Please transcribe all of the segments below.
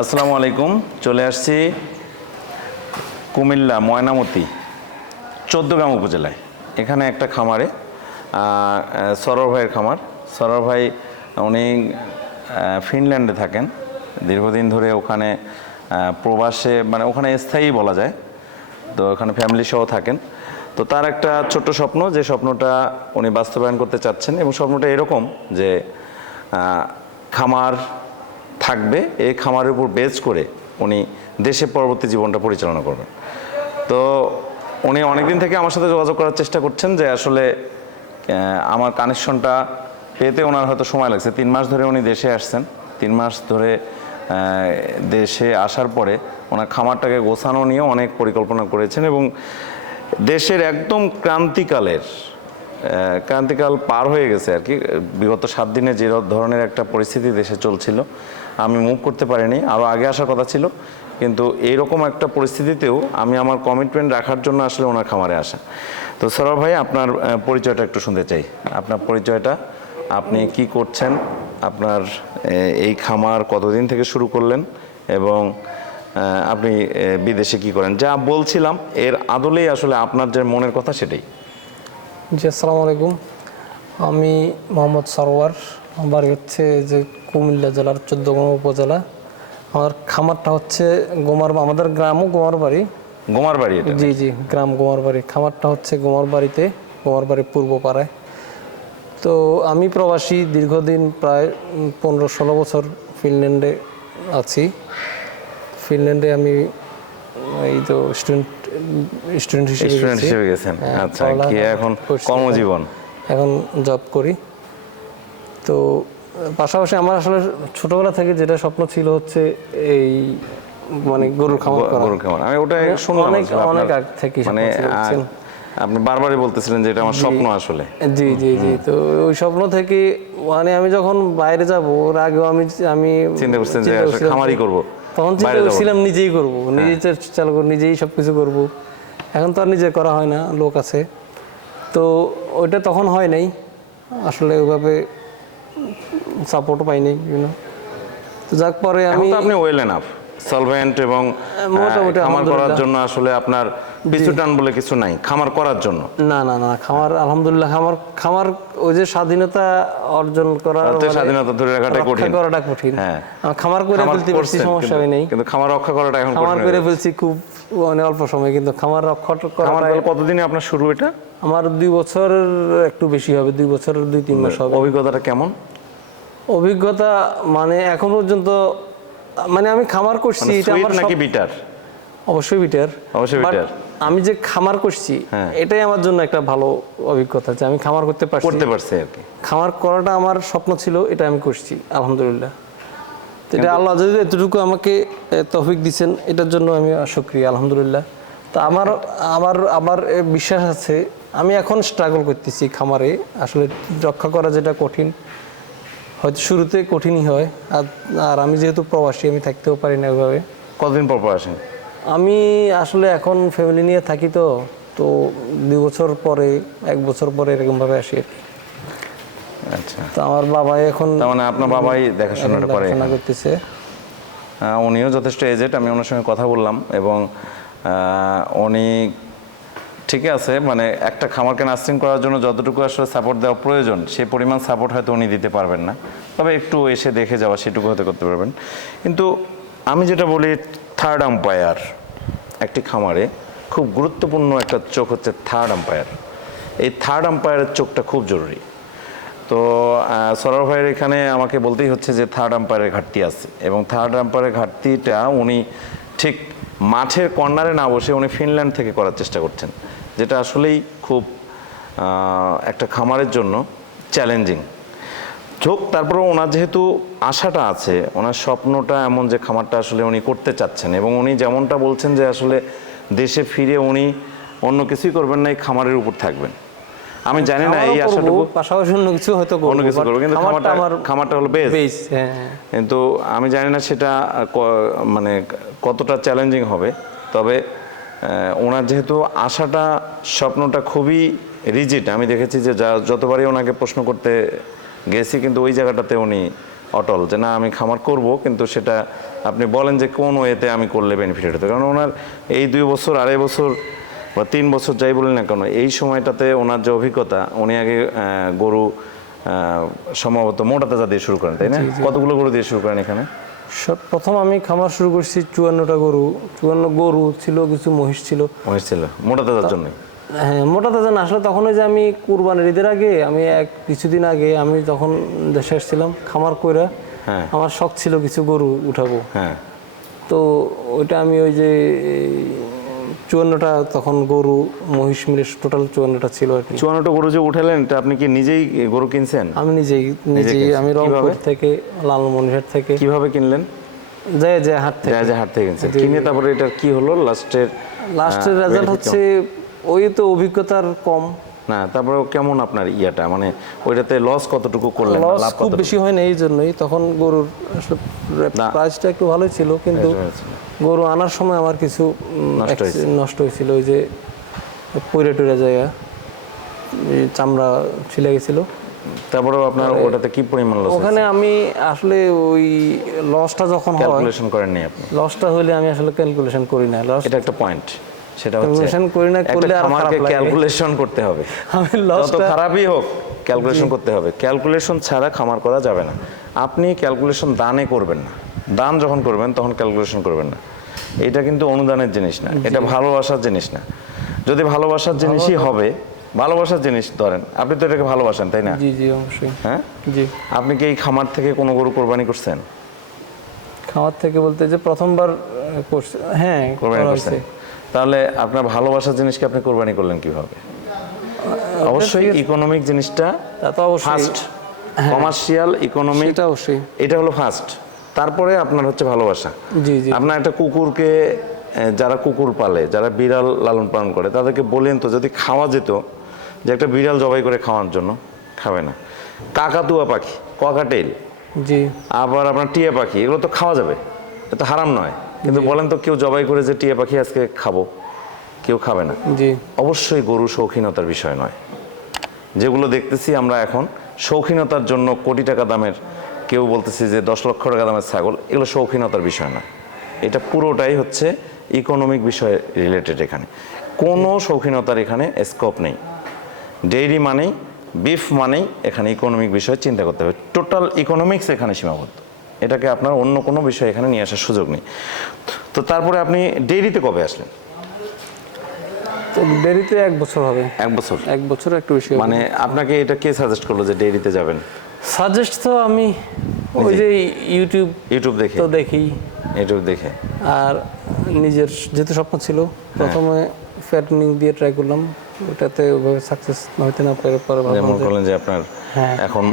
আসসালামু আলাইকুম চলে আসছি কুমিল্লা ময়নামতি চোদ্দগ্রাম উপজেলায়। এখানে একটা খামারে আহ, ভাইয়ের খামার। সরোর ভাই উনি ফিনল্যান্ডে থাকেন। দীর্ঘদিন ধরে ওখানে প্রবাসে মানে ওখানে স্থায়ী বলা যায়। তো ওখানে ফ্যামিলি সহ থাকেন। তো তার একটা ছোট্ট স্বপ্ন যে স্বপ্নটা উনি বাস্তবায়ন করতে চাচ্ছেন এবং স্বপ্নটা এরকম যে খামার থাকবে এই খামারের উপর বেজ করে উনি দেশে পরবর্তী জীবনটা পরিচালনা করবেন। তো উনি অনেকদিন থেকে আমার সাথে যোগাযোগ করার চেষ্টা করছেন যে আসলে আমার কানেকশনটা পেতে ওনার হয়তো সময় লাগছে। তিন মাস ধরে উনি দেশে আসছেন। তিন মাস ধরে দেশে আসার পরে ওনার খামারটাকে গোছানো নিয়ে অনেক পরিকল্পনা করেছেন এবং দেশের একদম ক্রান্তিকালের ক্রান্তিকাল পার হয়ে গেছে আর কি। বিগত সাত দিনে যে ধরনের একটা পরিস্থিতি দেশে চলছিল আমি মুভ করতে পারিনি আরও আগে আসার কথা ছিল, কিন্তু এইরকম একটা পরিস্থিতিতেও আমি আমার কমিটমেন্ট রাখার জন্য আসলে ওনার খামারে আসা। তো সরব ভাই, আপনার পরিচয়টা একটু শুনতে চাই। আপনার পরিচয়টা, আপনি কি করছেন, আপনার এই খামার কতদিন থেকে শুরু করলেন এবং আপনি বিদেশে কি করেন? যা বলছিলাম, এর আদলেই আসলে আপনার যে মনের কথা সেটাই। জি, আসসালামু আলাইকুম। আমি মোহাম্মদ সরোয়ার, আমার হচ্ছে যে কুমিল্লা জেলার চোদ্দগ্রাম উপজেলা। আমার খামারটা হচ্ছে গোমার আমাদের গ্রামও গোমার বাড়ি। গোমার বাড়ি জি জি গ্রাম গোমার বাড়ি। খামারটা হচ্ছে গোমার বাড়িতে গোমার বাড়ির পূর্ব পাড়ায় তো আমি প্রবাসী দীর্ঘদিন প্রায় পনেরো ষোলো বছর ফিনল্যান্ডে আছি। ফিনল্যান্ডে আমি এই তো স্টুডেন্ট স্টুডেন্ট হিসেবে স্টুডেন্ট হিসেবে গেছেন। হ্যাঁ, আচ্ছা কি এখন কর্মজীবন? এখন জব করি। তো পাশাপাশি আমার আসলে ছোটবেলা থেকে যেটা স্বপ্ন ছিল হচ্ছে এই মানে গরুর খামার করা। গরুর খামার। আমি ওটা শুনলাম অনেক আসলে অনেক আগ থেকে মানে আপনি বারবারই বলতেছিলেন যে এটা আমার স্বপ্ন আসলে। জি জি জি। তো ওই স্বপ্ন থেকে মানে আমি যখন বাইরে যাব ওর আগেও আমি আমি চিন্তা করছেন যে করছিলাম খামারই করব তখন চিন্তা হ্যাঁ। করছিলাম নিজেই করব নিজেই চালু করব নিজেই সব কিছু করব। এখন তো আর নিজে করা হয় না লোক আছে। তো ওইটা তখন হয় নাই আসলে ওইভাবে সাপোর্টও পাইনি ইউনো তো যাক পরে আমি তো আপনি ওয়েল এনাফ সলভেন্ট এবং মোটামুটি খামার করার জন্য আসলে আপনার পিছু টান বলে কিছু নাই খামার করার জন্য। না না না খামার আলহামদুলিল্লাহ খামার খামার ওই যে স্বাধীনতা অর্জন করার তাতে মানে স্বাধীনতা ধরে রক্ষা কঠিন। করাটা কঠিন। হ্যাঁ। খামার করে ফেলতে পারছি সমস্যা কিন্তু- নেই কিন্তু খামার রক্ষা করাটা এখন খামার করে হয়ে ফেলছি খুব মানে অল্প সময় কিন্তু খামার রক্ষা খামার করা তাহলে কতদিনে আপনার শুরু এটা? আমার দুই বছর একটু বেশি হবে দুই বছর দুই তিন মাস হবে। অভিজ্ঞতাটা কেমন? অভিজ্ঞতা মানে এখন পর্যন্ত মানে আমি খামার করছি এটা আমার নাকি বিটার অবশ্যই বিটার অবশ্যই bitter। আমি যে খামার করছি হ্যাঁ। এটাই আমার জন্য একটা ভালো অভিজ্ঞতা যে আমি খামার করতে পারছি। করতে পারছে আর কি। খামার করাটা আমার স্বপ্ন ছিল এটা আমি করছি আলহামদুলিল্লাহ। এটা আল্লাহ যদি এতটুকু আমাকে তৌফিক দিচ্ছেন এটার জন্য আমি সক্রিয় আলহামদুলিল্লাহ। তো আমার আমার আমার বিশ্বাস আছে আমি এখন স্ট্রাগল করতেছি খামারে। আসলে রক্ষা করা যেটা কঠিন হয়তো শুরুতে কঠিনই হয় আর আর আমি যেহেতু প্রবাসী আমি থাকতেও পারি না ওইভাবে। কতদিন পর পর আসেন আমি আসলে এখন ফ্যামিলি নিয়ে থাকি তো তো দুই বছর পরে এক বছর পরে এরকমভাবে আসি আর কি। আচ্ছা। তো আমার বাবা এখন তার মানে আপনার বাবাই দেখাশোনাটা করে দেখাশোনা করতেছে। উনিও যথেষ্ট এজেড আমি ওনার সঙ্গে কথা বললাম এবং উনি ঠিকই আছে মানে একটা খামারকে নার্সিং করার জন্য যতটুকু আসলে সাপোর্ট দেওয়া প্রয়োজন সেই পরিমাণ সাপোর্ট হয়তো উনি দিতে পারবেন না। তবে একটু এসে দেখে যাওয়া, সেটুকু হয়তো করতে পারবেন। কিন্তু আমি যেটা বলি থার্ড আম্পায়ার একটি খামারে খুব গুরুত্বপূর্ণ একটা চোখ হচ্ছে থার্ড আম্পায়ার এই থার্ড আম্পায়ারের চোখটা খুব জরুরি। তো সরোয়ার ভাইয়ের এখানে আমাকে বলতেই হচ্ছে যে থার্ড আম্পায়ারের ঘাটতি আছে এবং থার্ড আম্পায়ারের ঘাটতিটা উনি ঠিক মাঠের কর্নারে না বসে উনি ফিনল্যান্ড থেকে করার চেষ্টা করছেন। যেটা আসলেই খুব একটা খামারের জন্য চ্যালেঞ্জিং হোক তারপরে ওনার যেহেতু আশাটা আছে ওনার স্বপ্নটা এমন যে খামারটা আসলে উনি করতে চাচ্ছেন এবং উনি যেমনটা বলছেন যে আসলে দেশে ফিরে উনি অন্য কিছুই করবেন না এই খামারের উপর থাকবেন। আমি জানি না এই আশাটুকু। পাশাপাশি অন্য কিছু হয়তো অন্য কিছু করব কিন্তু খামারটা খামারটা হলো বেস হ্যাঁ। কিন্তু আমি জানি না সেটা মানে কতটা চ্যালেঞ্জিং হবে তবে ওনার যেহেতু আশাটা স্বপ্নটা খুবই রিজিট আমি দেখেছি যে যা যতবারই ওনাকে প্রশ্ন করতে গেছি কিন্তু ওই জায়গাটাতে উনি অটল যে না আমি খামার করব কিন্তু সেটা আপনি বলেন যে কোন ওয়েতে আমি করলে বেনিফিট হতো? কারণ ওনার এই দুই বছর আড়াই বছর বা তিন বছর যাই বলেন না কেন এই সময়টাতে ওনার যে অভিজ্ঞতা উনি আগে গরু সম্ভবত মোটা তাজা দিয়ে শুরু করেন তাই না? কতগুলো গরু দিয়ে শুরু করেন এখানে? প্রথম আমি খামার শুরু করছি চুয়ান্নটা গরু। চুয়ান্ন গরু ছিল কিছু মহিষ ছিল। মহিষ ছিল। মোটা তাজার জন্য হ্যাঁ মোটা তাজা না। আসলে তখন ওই যে আমি কুরবানির ঈদের আগে আমি এক কিছুদিন আগে আমি তখন দেশে এসেছিলাম খামার কইরা হ্যাঁ। আমার শখ ছিল কিছু গরু উঠাবো। হ্যাঁ। তো ওইটা আমি ওই যে চুয়ান্নটা তখন গরু মহিষ মিলে টোটাল চুয়ান্নটা ছিল আর কি। চুয়ান্নটা গরু যে উঠালেন এটা আপনি কি নিজেই গরু কিনছেন? আমি নিজেই নিজেই আমি রংপুর থেকে লালমনিরহাট থেকে। কীভাবে কিনলেন? যায় যায় হাট থেকে। যা যা হাট থেকে কিনছেন। কিনে তারপরে এটা কি হলো? লাস্টের লাস্টের রেজাল্ট হচ্ছে ওই তো অভিজ্ঞতার কম। না তারপরে কেমন আপনার ইয়াটা? মানে ওইটাতে লস কতটুকু করলেন? লস লাভ খুব বেশি হয় না এই জন্যই তখন গরুর প্রাইসটা একটু ভালোই ছিল কিন্তু গরু আনার সময় আমার কিছু নষ্ট হয়েছিল ওই যে পইরে টুরে জায়গা চামড়া ছিলে গেছিল। তারপরেও আপনার ওটাতে কি পরিমাণ লস ওখানে আমি আসলে ওই লসটা যখন হয় ক্যালকুলেশন করেননি আপনি? লসটা হলে আমি আসলে ক্যালকুলেশন করি না। লস এটা একটা পয়েন্ট সেটা হচ্ছে ক্যালকুলেশন করি না করলে আর লাগে। ক্যালকুলেশন করতে হবে। আমি লসটা খারাপই হোক ক্যালকুলেশন করতে হবে। ক্যালকুলেশন ছাড়া খামার করা যাবে না। আপনি ক্যালকুলেশন দানে করবেন না। দান যখন করবেন তখন ক্যালকুলেশন করবেন না। এটা কিন্তু অনুদানের জিনিস না। এটা ভালোবাসার জিনিস না। যদি ভালোবাসার জিনিসই হবে ভালোবাসার জিনিস ধরেন আপনি তো এটাকে ভালোবাসেন তাই না? জি জি অবশ্যই। হ্যাঁ? জি। আপনি কি এই খামার থেকে কোনো গরু কোরবানি করছেন? খামার থেকে বলতে যে প্রথমবার করছে হ্যাঁ কোরবানি করা করছেন। তাহলে আপনার ভালোবাসার জিনিসকে আপনি কোরবানি করলেন কীভাবে? অবশ্যই ইকোনমিক জিনিসটা তা তো অবশ্যই। ফার্স্ট কমার্শিয়াল ইকোনমিক এটা অবশ্যই। এটা হলো ফার্স্ট তারপরে আপনার হচ্ছে ভালোবাসা। জি জি। আপনার একটা কুকুরকে যারা কুকুর পালে যারা বিড়াল লালন পালন করে তাদেরকে বলেন তো যদি খাওয়া যেত যে একটা বিড়াল জবাই করে খাওয়ার জন্য খাবে না। কাকাতুয়া পাখি ককাটেল জি। আবার আপনার টিয়া পাখি এগুলো তো খাওয়া যাবে। এটা হারাম নয়। কিন্তু বলেন তো কেউ জবাই করে যে টিয়া পাখি আজকে খাব কেউ খাবে না। জি। অবশ্যই গরু শৌখিনতার বিষয় নয়। যেগুলো দেখতেছি আমরা এখন শৌখিনতার জন্য কোটি টাকা দামের কেউ বলতেছে যে দশ লক্ষ টাকা দামের ছাগল এগুলো শৌখিনতার বিষয় না। এটা পুরোটাই হচ্ছে ইকোনমিক বিষয় রিলেটেড এখানে। কোনো শৌখিনতার এখানে স্কোপ নেই। ডেইরি মানেই বিফ মানেই এখানে ইকোনমিক বিষয়ে চিন্তা করতে হবে। টোটাল ইকোনমিক্স এখানে সীমাবদ্ধ। এটাকে আপনার অন্য কোনো বিষয় এখানে নিয়ে আসার সুযোগ নেই। তো তারপরে আপনি ডেইরিতে কবে আসলেন? তো দেরিতে এক বছর হবে। এক বছর। এক বছর একটু বেশি মানে আপনাকে এটা কে সাজেস্ট করল যে ডেইরিতে যাবেন? সাজেস্ট তো আমি ওই যে ইউটিউব ইউটিউব দেখে। তো দেখি ইউটিউব দেখে। আর নিজের যেহেতু স্বপ্ন ছিল প্রথমে ফ্যাটনিং দিয়ে ট্রাই করলাম। ওটাতে ওইভাবে সাকসেস না হইতে না পারে পরে যেমন ভাবলাম যে আপনার হ্যাঁ। এখন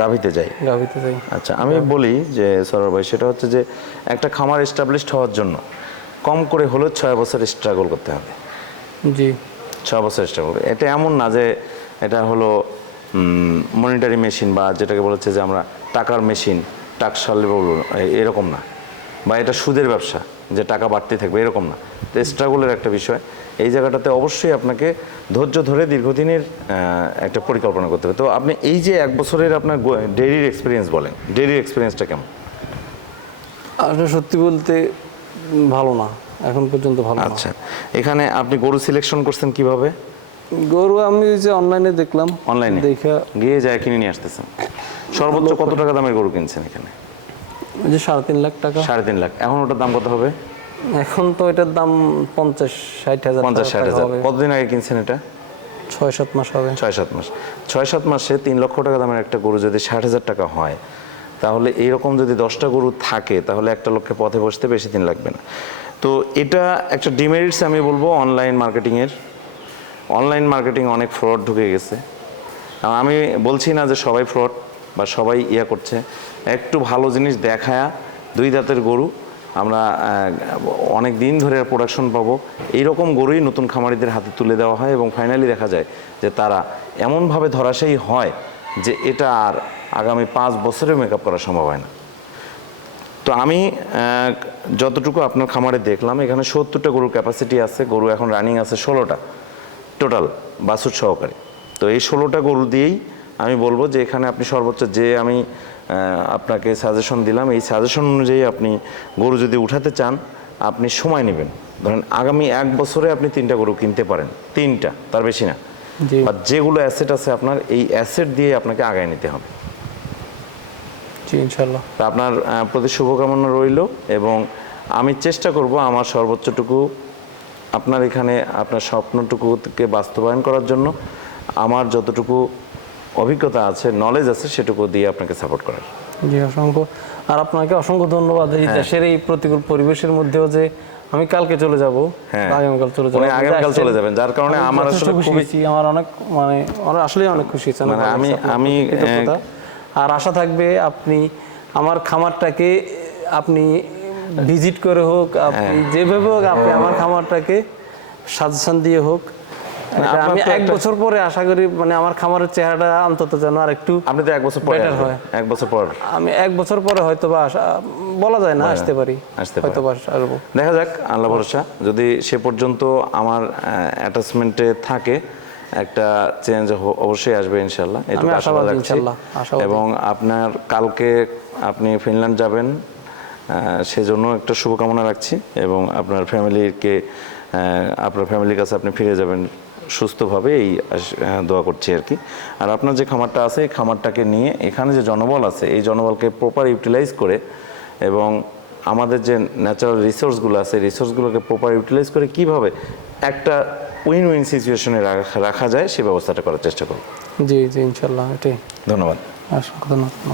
গাভীতে যাই। গাভিতে যাই। আচ্ছা আমি বলি যে সরর ভাই সেটা হচ্ছে যে একটা খামার এস্টাবলিশড হওয়ার জন্য কম করে হলেও ছয় বছর স্ট্রাগল করতে হবে। জি। ছয় বছর স্ট্রাগল এটা এমন না যে এটা হলো মনিটারি মেশিন বা যেটাকে বলেছে যে আমরা টাকার মেশিন টাকশাল এরকম না। বা এটা সুদের ব্যবসা যে টাকা বাড়তে থাকবে এরকম না। তো স্ট্রাগলের একটা বিষয়। এই জায়গাটাতে অবশ্যই আপনাকে ধৈর্য ধরে দীর্ঘদিনের একটা পরিকল্পনা করতে হবে। তো আপনি এই যে এক বছরের আপনার ডেইরির এক্সপিরিয়েন্স বলেন ডেইরির এক্সপিরিয়েন্সটা কেমন? আসলে সত্যি বলতে ভালো না। এখন পর্যন্ত ভালো আচ্ছা। এখানে আপনি গরু সিলেকশন করছেন কীভাবে? গরু আমি ওই যে অনলাইনে দেখলাম। অনলাইনে দেখা গিয়ে যায় কিনে নিয়ে আসতেছেন সর্বোচ্চ কত টাকা দামের গরু কিনছেন এখানে? ওই যে সাড়ে তিন লাখ টাকা। সাড়ে তিন লাখ। এখন ওটার দাম কত হবে? এখন তো এটার দাম পঞ্চাশ ষাট হাজার পঞ্চাশ ষাট হাজার। কতদিন আগে কিনছেন এটা? ছয় সাত মাস হবে। ছয় সাত মাস। ছয় সাত মাসে তিন লক্ষ টাকা দামের একটা গরু যদি ষাট হাজার টাকা হয় তাহলে এইরকম যদি দশটা গরু থাকে তাহলে একটা লক্ষে পথে বসতে বেশি দিন লাগবে না। তো এটা একটা ডিমেরিটস আমি বলব অনলাইন মার্কেটিংয়ের অনলাইন মার্কেটিং অনেক ফ্রড ঢুকে গেছে। আমি বলছি না যে সবাই ফ্রড বা সবাই ইয়া করছে। একটু ভালো জিনিস দেখায়া দুই দাঁতের গরু আমরা অনেক দিন ধরে প্রোডাকশন পাবো। এইরকম গরুই নতুন খামারিদের হাতে তুলে দেওয়া হয় এবং ফাইনালি দেখা যায় যে তারা এমনভাবে ধরাশায়ী হয় যে এটা আর আগামী পাঁচ বছরে মেকআপ করা সম্ভব হয় না। তো আমি যতটুকু আপনার খামারে দেখলাম, এখানে সত্তরটা গরুর ক্যাপাসিটি আছে, গরু এখন রানিং আছে ষোলোটা। টোটাল বাছুর সহকারে। তো এই ষোলোটা গরু দিয়েই আমি বলব যে এখানে আপনি সর্বোচ্চ যে আমি আপনাকে সাজেশন দিলাম এই সাজেশন অনুযায়ী আপনি গরু যদি উঠাতে চান আপনি সময় নেবেন। ধরেন আগামী এক বছরে আপনি তিনটা গরু কিনতে পারেন। তিনটা তার বেশি না। আর যেগুলো অ্যাসেট আছে আপনার এই অ্যাসেট দিয়ে আপনাকে আগায় নিতে হবে। জি ইনশাল্লাহ তা আপনার প্রতি শুভকামনা রইল এবং আমি চেষ্টা করব আমার সর্বোচ্চটুকু আপনার এখানে আপনার স্বপ্নটুকুকে বাস্তবায়ন করার জন্য আমার যতটুকু অভিজ্ঞতা আছে নলেজ আছে সেটুকু দিয়ে আপনাকে সাপোর্ট করার। জি অসংখ্য। আর আপনাকে অসংখ্য ধন্যবাদ এই হ্যাঁ। দেশের এই প্রতিকূল পরিবেশের মধ্যেও যে আমি কালকে চলে যাব। হ্যাঁ। আগামীকাল চলে যাব। আগামীকাল চলে যাবেন, যার কারণে আমার আসলে খুবই- খুশি আমার অনেক মানে আমার আসলে অনেক খুশি মানে আমি- আমি, আর আশা থাকবে আপনি আমার খামারটাকে আপনি ভিজিট করে হোক আপনি হ্যাঁ। যেভাবে হোক আপনি আমার খামারটাকে সাজেশন দিয়ে হোক। আমি এক বছর পরে আশা করি মানে আমার খামারের চেহারাটা অন্তত যেন আর একটু আপনি তো এক বছর পরে হয়। এক বছর পর। আমি এক বছর পরে হয়তো বা বলা যায় না আসতে পারি। আসতে। হয়তো বা আসব। দেখা যাক আল্লাহ ভরসা। যদি সে পর্যন্ত আমার অ্যাটাচমেন্টে থাকে একটা চেঞ্জ অবশ্যই আসবে ইনশাল্লাহ আমি আশাবাদ ইনশাল্লাহ, এবং আপনার কালকে আপনি ফিনল্যান্ড যাবেন সেজন্য একটা শুভকামনা রাখছি এবং আপনার ফ্যামিলিকে আপনার ফ্যামিলির কাছে আপনি ফিরে যাবেন সুস্থভাবে এই দোয়া করছি আর কি। আর আপনার যে খামারটা আছে এই খামারটাকে নিয়ে এখানে যে জনবল আছে এই জনবলকে প্রপার ইউটিলাইজ করে এবং আমাদের যে ন্যাচারাল রিসোর্সগুলো আছে রিসোর্সগুলোকে প্রপার ইউটিলাইজ করে কীভাবে একটা উইন উইন সিচুয়েশনে রাখা যায় সে ব্যবস্থাটা করার চেষ্টা করব। জি জি ইনশাল্লাহ এটাই। ধন্যবাদ। অসংখ্য ধন্যবাদ।